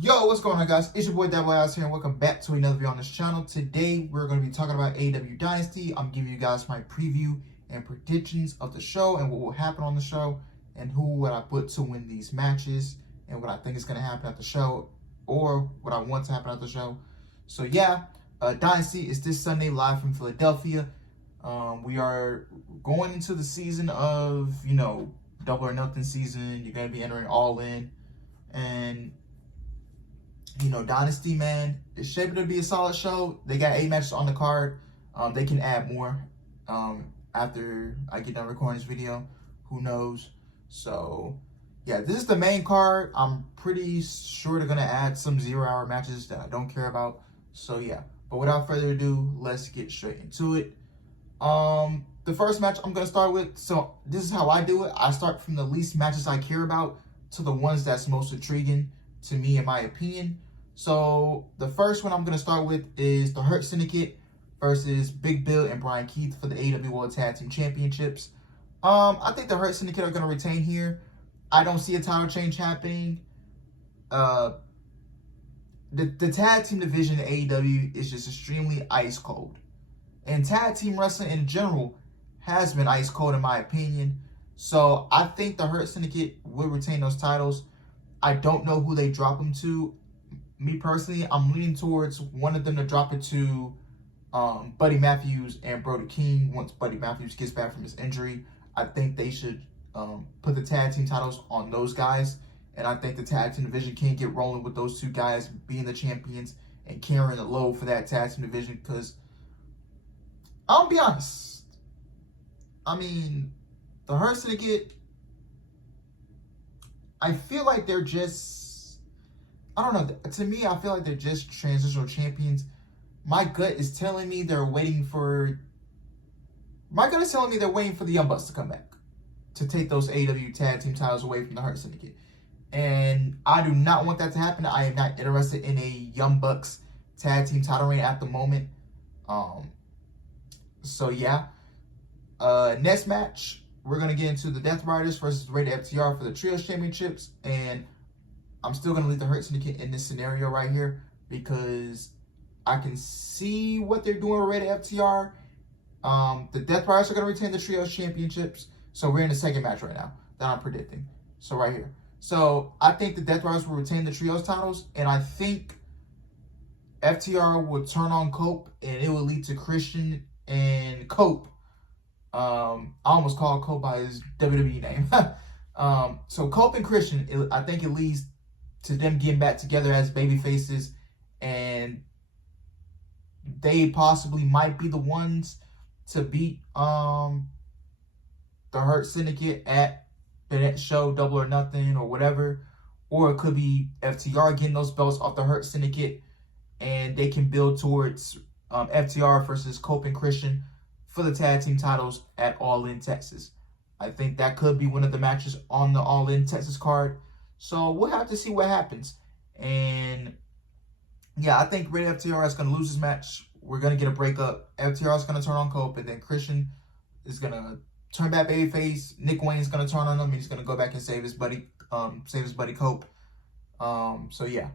Yo, what's going on, guys? It's your boy ThatBoyAlex's here, and welcome back to another video on this channel. Today, we're going to be talking about AEW Dynasty. I'm giving you guys my preview and predictions of the show and what will happen on the show, and who would I put to win these matches, and what I think is going to happen at the show, or what I want to happen at the show. So yeah, Dynasty is this Sunday live from Philadelphia. We are going into the season of, Double or Nothing season. You're going to be entering All In, and Dynasty, man, it's shaping to be a solid show. They got 8 matches on the card. They can add more after I get done recording this video. Who knows? So, yeah, this is the main card. I'm pretty sure they're going to add some 0-hour matches that I don't care about. So, yeah. But without further ado, let's get straight into it. The first match I'm going to start with, so this is how I do it. I start from the least matches I care about to the ones that's most intriguing to me, in my opinion. So the first one I'm going to start with is the Hurt Syndicate versus Big Bill and Brian Keith for the AEW World Tag Team Championships. I think the Hurt Syndicate are going to retain here. I don't see a title change happening. The tag team division in AEW is just extremely ice cold. And tag team wrestling in general has been ice cold, in my opinion. So I think the Hurt Syndicate will retain those titles. I don't know who they drop them to. Me personally, I'm leaning towards one of them to drop it to Buddy Matthews and Brody King once Buddy Matthews gets back from his injury. I think they should put the tag team titles on those guys. And I think the tag team division can get rolling with those two guys being the champions and carrying the load for that tag team division. Because, I'll be honest, I mean, the Hurt Syndicate, I feel like they're just, I don't know. To me, I feel like they're just transitional champions. My gut is telling me they're waiting for the Young Bucks to come back to take those AEW tag team titles away from the Hurt Syndicate. And I do not want that to happen. I am not interested in a Young Bucks tag team title reign at the moment. So yeah. Next match, we're going to get into the Death Riders versus Rated FTR for the Trios Championships. And I'm still going to leave the Hurt Syndicate in this scenario right here because I can see what they're doing with Rated FTR. The Death Riders are going to retain the Trios Championships. So we're in the second match right now that I'm predicting. So right here. So I think the Death Riders will retain the Trios titles. And I think FTR will turn on Cope and it will lead to Christian and Cope. I almost called Cope by his WWE name. So Cope and Christian, I think it leads to them getting back together as baby faces, and they possibly might be the ones to beat the Hurt Syndicate at the next show, Double or Nothing or whatever. Or it could be FTR getting those belts off the Hurt Syndicate, and they can build towards FTR versus Cope and Christian for the tag team titles at All In Texas. I think that could be one of the matches on the All In Texas card. So we'll have to see what happens. And yeah, I think Rated FTR is going to lose this match. We're going to get a breakup. FTR is going to turn on Cope, and then Christian is going to turn back babyface. Nick Wayne is going to turn on him, and he's going to go back and save his buddy Cope. So yeah.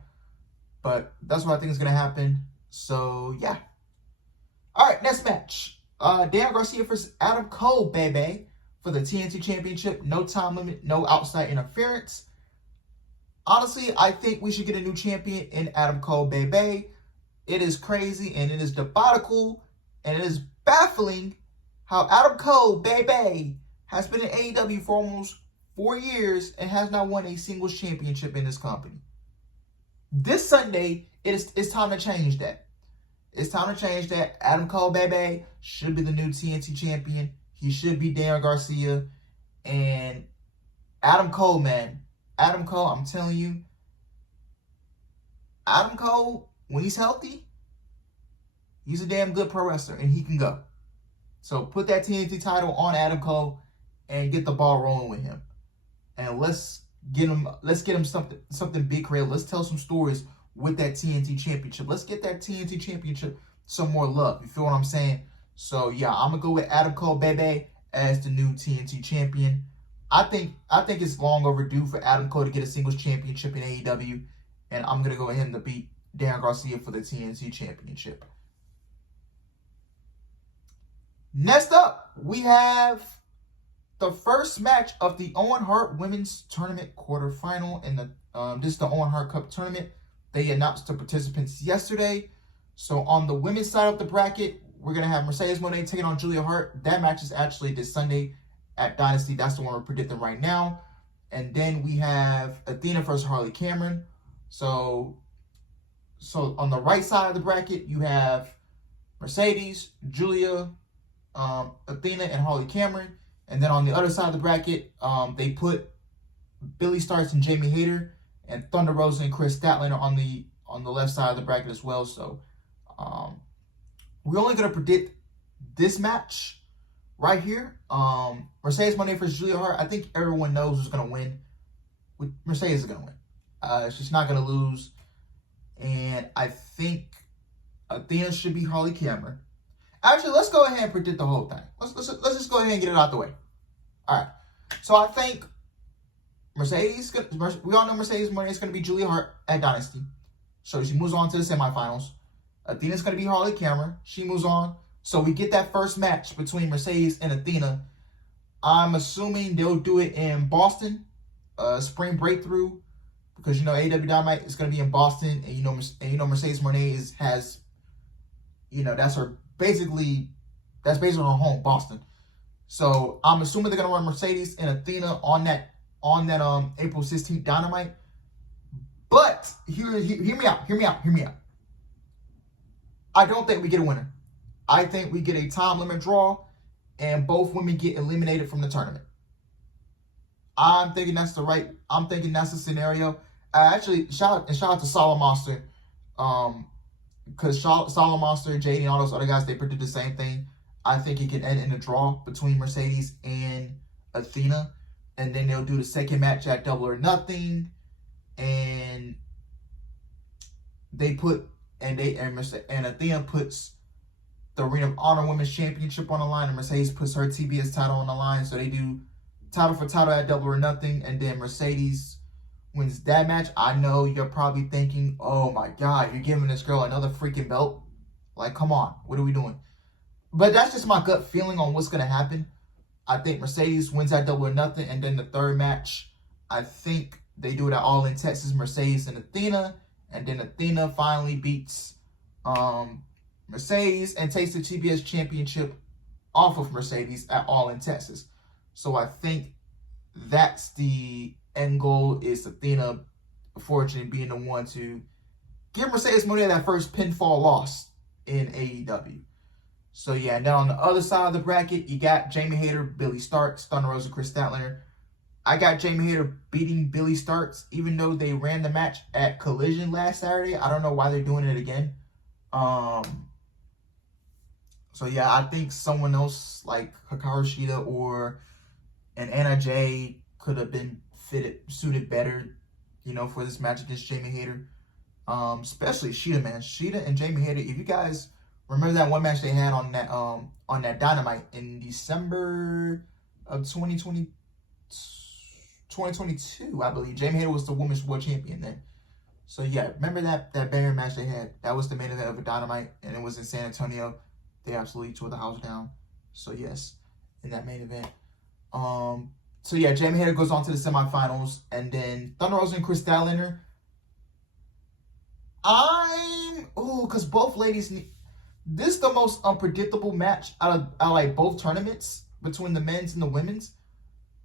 But that's what I think is going to happen. So yeah. All right, next match. Dan Garcia versus Adam Cole, baby, for the TNT Championship. No time limit, no outside interference. Honestly, I think we should get a new champion in Adam Cole, baby. It is crazy and it is diabolical and it is baffling how Adam Cole, baby, has been in AEW for almost 4 years and has not won a singles championship in this company. This Sunday, it's time to change that. It's time to change that. Adam Cole, baby, should be the new TNT champion. He should be Daniel Garcia. And Adam Cole, man. Adam Cole, I'm telling you. Adam Cole, when he's healthy, he's a damn good pro wrestler. And he can go. So put that TNT title on Adam Cole and get the ball rolling with him. And let's get him something big creative. Let's tell some stories with that TNT championship. Let's get that TNT championship some more love. You feel what I'm saying? So yeah, I'm gonna go with Adam Cole, baby, as the new TNT champion. I think it's long overdue for Adam Cole to get a singles championship in AEW. and I'm going to go ahead and beat Darren Garcia for the TNT Championship. Next up, we have the first match of the Owen Hart Women's Tournament quarterfinal in the this is the Owen Hart Cup tournament. They announced the participants yesterday. So on the women's side of the bracket, we're gonna have Mercedes Moné taking on Julia Hart. That match is actually this Sunday at Dynasty. That's the one we're predicting right now. And then we have Athena versus Harley Cameron. So on the right side of the bracket, you have Mercedes, Julia, Athena, and Harley Cameron. And then on the other side of the bracket, they put Billy Starks and Jamie Hayter, and Thunder Rosa and Chris Statlander on the left side of the bracket as well. So we're only gonna predict this match right here. Mercedes Moné versus Julia Hart. I think everyone knows who's gonna win. Mercedes is gonna win. She's not gonna lose, and I think Athena should be Harley Cameron. Actually, let's go ahead and predict the whole thing. Let's just go ahead and get it out the way. All right. So I think Mercedes. We all know Mercedes Moné is going to be Julia Hart at Dynasty, so she moves on to the semifinals. Athena's going to be Harley Cameron. She moves on. So we get that first match between Mercedes and Athena. I'm assuming they'll do it in Boston, Spring Breakthrough, because AEW Dynamite is going to be in Boston, and Mercedes Moné has that's basically her home, Boston. So I'm assuming they're gonna run Mercedes and Athena on that April 16th Dynamite. But hear me out. I don't think we get a winner. I think we get a time limit draw, and both women get eliminated from the tournament. I'm thinking that's the scenario. Actually, shout out to Solid Monster. Because Solid Monster, JD, and all those other guys, they predicted the same thing. I think it can end in a draw between Mercedes and Athena. And then they'll do the second match at Double or Nothing. And Athena puts the Ring of Honor Women's Championship on the line, and Mercedes puts her TBS title on the line. So they do title for title at Double or Nothing, and then Mercedes wins that match. I know you're probably thinking, oh my God, you're giving this girl another freaking belt? Like, come on, what are we doing? But that's just my gut feeling on what's going to happen. I think Mercedes wins at Double or Nothing, and then the third match, I think they do it at All in Texas, Mercedes and Athena, and then Athena finally beats Mercedes and takes the TBS Championship off of Mercedes at All in Texas. So I think that's the end goal, is Athena, unfortunately, being the one to give Mercedes Moné that first pinfall loss in AEW. So yeah, and then on the other side of the bracket, you got Jamie Hayter, Billy Starks, Thunder Rosa, Chris Statlander. I got Jamie Hayter beating Billy Starks, even though they ran the match at Collision last Saturday. I don't know why they're doing it again. So yeah, I think someone else like Hikaru Shida or an Anna Jay could have been suited better, for this match against Jamie Hayter. Especially Shida, man. Shida and Jamie Hayter. If you guys remember that one match they had on that Dynamite in December of 2022, I believe. Jamie Hayter was the Women's World Champion then. So yeah, remember that banger match they had? That was the main event of a Dynamite, and it was in San Antonio. They absolutely tore the house down. So yes, in that main event. So yeah, Jamie Hayter goes on to the semifinals, and then Thunder Rosa and Chris Statlander. Because both ladies this is the most unpredictable match out of like both tournaments between the men's and the women's.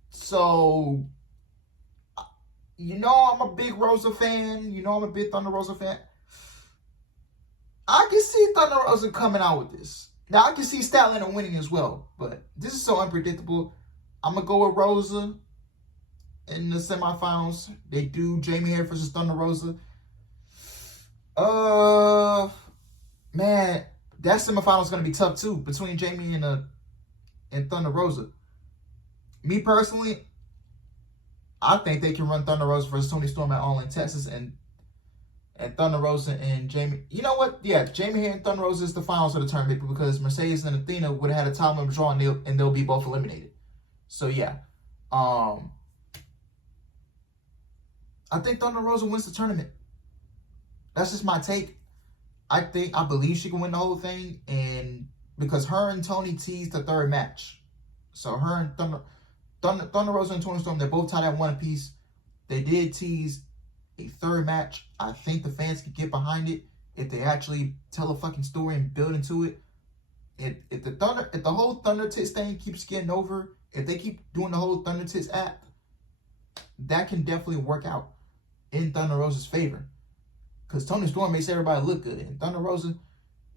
So, I'm a big Rosa fan. I'm a big Thunder Rosa fan. I can see Thunder Rosa coming out with this. Now, I can see Statlander winning as well, but this is so unpredictable. I'm going to go with Rosa in the semifinals. They do Jamie Hayter versus Thunder Rosa. Man, that semifinal is going to be tough too, between Jamie and Thunder Rosa. Me personally, I think they can run Thunder Rosa versus Toni Storm at All in Texas, and Thunder Rosa and Jamie. You know what? Yeah, Jamie Hayter and Thunder Rosa is the finals of the tournament, because Mercedes and Athena would have had a time limit draw, and they'll be both eliminated. So yeah, I think Thunder Rosa wins the tournament. That's just my take. I believe she can win the whole thing, and because her and Toni teased the third match. So her and Thunder Rosa and Toni Storm, they're both tied at one apiece. They did tease a third match. I think the fans could get behind it if they actually tell a fucking story and build into it. If the whole Thunder Tits thing keeps getting over, if they keep doing the whole Thunder Tits act, that can definitely work out in Thunder Rosa's favor. Because Toni Storm makes everybody look good. And Thunder Rosa,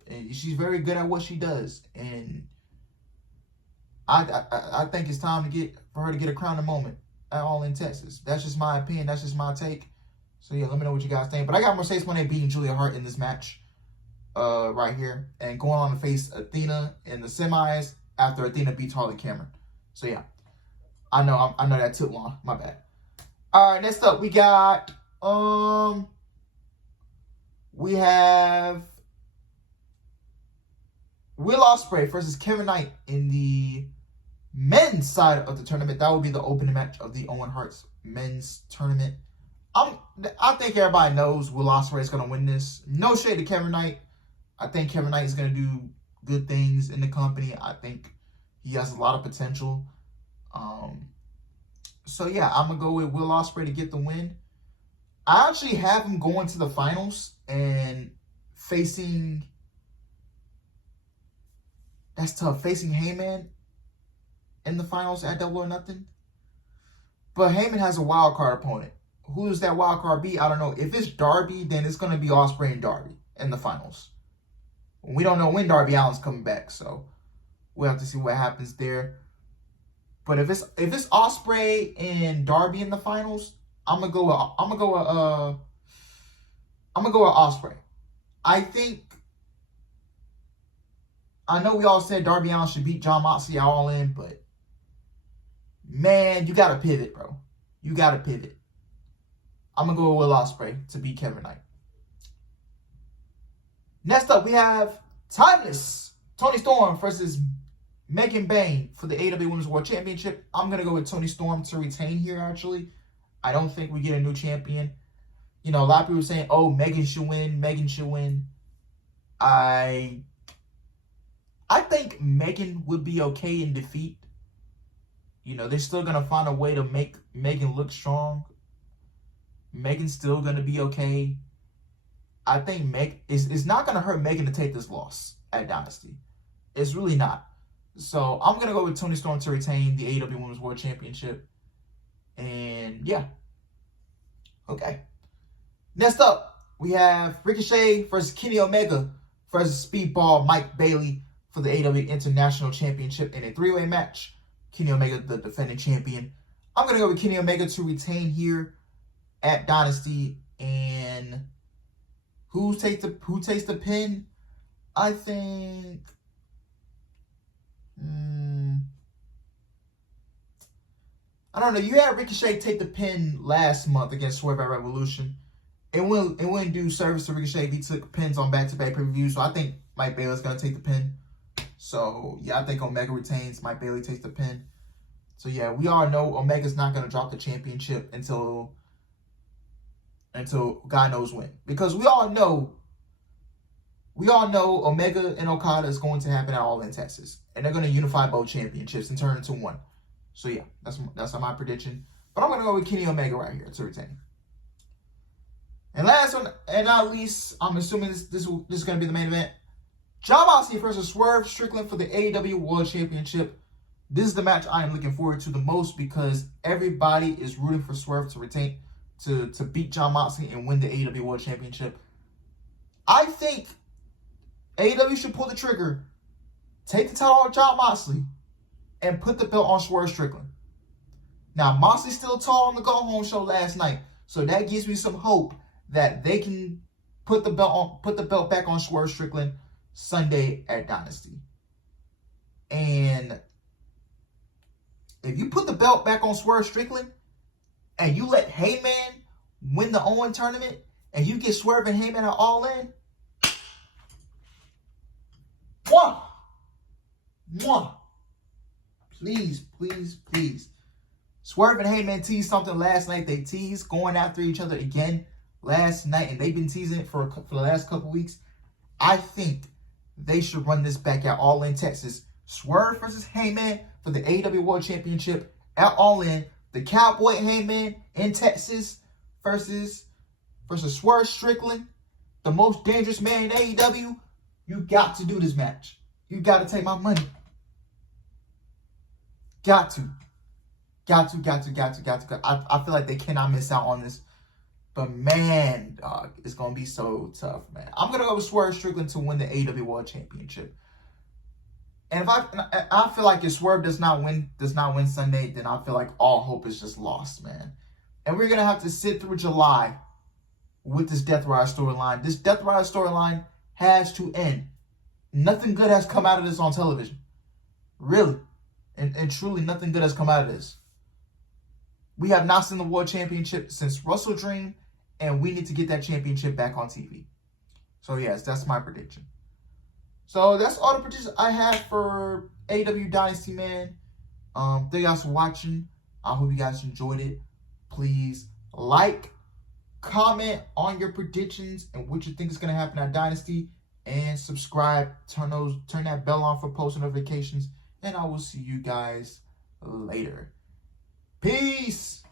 and she's very good at what she does. And I think it's time for her to get a crowning moment at All In Texas. That's just my opinion. That's just my take. So yeah, let me know what you guys think. But I got Mercedes Moné beating Julia Hart in this match right here. And going on to face Athena in the semis after Athena beats Harley Cameron. So yeah, I know that took long. My bad. All right, next up we got we have Will Ospreay versus Kevin Knight in the men's side of the tournament. That would be the opening match of the Owen Hart's men's tournament. I think everybody knows Will Ospreay is going to win this. No shade to Kevin Knight. I think Kevin Knight is going to do good things in the company. I think he has a lot of potential. So yeah, I'm going to go with Will Ospreay to get the win. I actually have him going to the finals and facing... That's tough. Facing Heyman in the finals at Double or Nothing. But Heyman has a wild card opponent. Who does that wild card be? I don't know. If it's Darby, then it's going to be Ospreay and Darby in the finals. We don't know when Darby Allin's coming back, so we'll have to see what happens there. But if it's Ospreay and Darby in the finals, I'm gonna go with Ospreay. I know we all said Darby Allin should beat Jon Moxley All In, but man, you gotta pivot, bro. You gotta pivot. I'm gonna go with Will Ospreay to beat Kevin Knight. Next up, we have Timeless Toni Storm versus Megan Bayne for the AEW Women's World Championship. I'm gonna go with Toni Storm to retain here. Actually, I don't think we get a new champion. You know, a lot of people are saying, "Oh, Megan should win. Megan should win." I think Megan would be okay in defeat. You know, they're still going to find a way to make Megan look strong. Megan's still going to be okay. I think it's not going to hurt Megan to take this loss at Dynasty. It's really not. So I'm going to go with Toni Storm to retain the AEW Women's World Championship. And yeah. Okay. Next up, we have Ricochet versus Kenny Omega versus Speedball Mike Bailey for the AEW International Championship in a three-way match. Kenny Omega, the defending champion. I'm going to go with Kenny Omega to retain here at Dynasty. And who takes the pin? I think... I don't know. You had Ricochet take the pin last month against Swerve at Revolution. It wouldn't do service to Ricochet if he took pins on back-to-back pay-per-views. So I think Mike Bailey's going to take the pin. So, yeah, I think Omega retains. Mike Bailey takes the pin. So, yeah, we all know Omega's not going to drop the championship until God knows when. Because we all know Omega and Okada is going to happen at All In Texas. And they're going to unify both championships and turn into one. So, yeah, that's my prediction. But I'm going to go with Kenny Omega right here to retain. And last one, and not least, I'm assuming this is going to be the main event. Jon Moxley versus Swerve Strickland for the AEW World Championship. This is the match I am looking forward to the most because everybody is rooting for Swerve to retain, to beat Jon Moxley and win the AEW World Championship. I think AEW should pull the trigger, take the title off Jon Moxley, and put the belt on Swerve Strickland. Now, Moxley's still tall on the Go Home show last night, so that gives me some hope that they can put the belt back on Swerve Strickland Sunday at Dynasty. And if you put the belt back on Swerve Strickland and you let Heyman win the Owen tournament and you get Swerve and Heyman are All In, please. Swerve and Heyman teased something last night. They teased going after each other again. last night, and they've been teasing it for the last couple weeks. I think they should run this back at All In Texas. Swerve versus Heyman for the AEW World Championship at All In. The Cowboy Heyman in Texas versus Swerve Strickland, the most dangerous man in AEW. You got to do this match. You got to take my money. Got to. I feel like they cannot miss out on this. But man, dog, it's going to be so tough, man. I'm going to go with Swerve Strickland to win the AEW World Championship. And if I feel like if Swerve does not win Sunday, then I feel like all hope is just lost, man. And we're going to have to sit through July with this Death Rider storyline. This Death Rider storyline has to end. Nothing good has come out of this on television. Really. And truly, nothing good has come out of this. We have not seen the World Championship since Wrestle Dream, and we need to get that championship back on TV. So, yes, that's my prediction. So, that's all the predictions I have for AEW Dynasty, man. Thank you guys for watching. I hope you guys enjoyed it. Please like, comment on your predictions and what you think is going to happen at Dynasty. And subscribe. Turn that bell on for post notifications. And I will see you guys later. Peace.